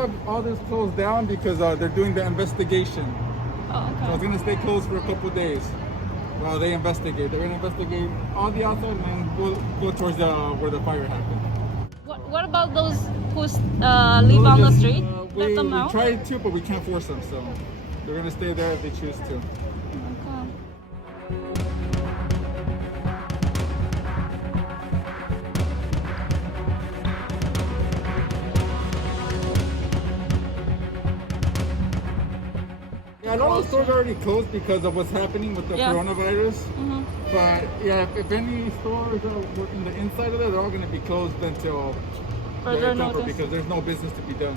have all this closed down because they're doing the investigation. Oh, So it's okay. gonna stay closed for a couple days while they investigate. They're gonna investigate all the outside and then go towards where the fire happened. What about those who live on the street? Let them We out? tried to, but we can't force them. So they're gonna stay there if they choose to. Okay. Yeah, a lot of stores are already closed because of what's happening with the coronavirus. Mm-hmm. But yeah, if any stores are in the inside of it, they're all gonna be closed until Further notice. because there's no business to be done.